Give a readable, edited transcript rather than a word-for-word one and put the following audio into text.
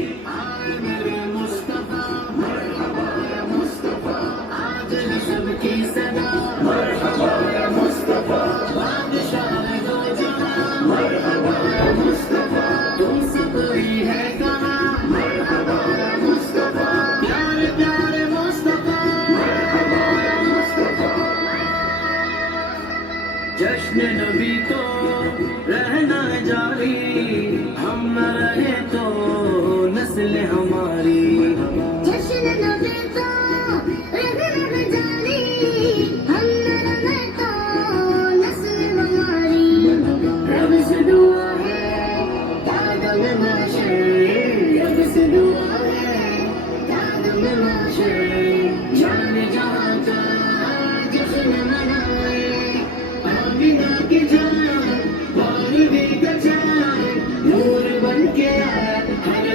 आए मेरे मुस्तफा, मरहबा या मुस्तफा, आज है सबकी सदा, मरहबा या मुस्तफा, बादशाह दो जहां, मरहबा या मुस्तफा, तुम सब ही है कहाँ, मरहबा या मुस्तफा, प्यारे प्यारे मुस्तफा, मरहबा या मुस्तफा। जश्न नबी तो रहना है जारी, हम न रहे तो नस्ल हमारी, जश्न नबी तो रहना है जारी, हम न रहे तो नस्ल हमारी। रब से दुआ है तादम माशर, रब से दुआ है तादम माशर, जाने जहां का जश्न मनाए, आमिना की जान और भी का जान, नूर बन के आया हर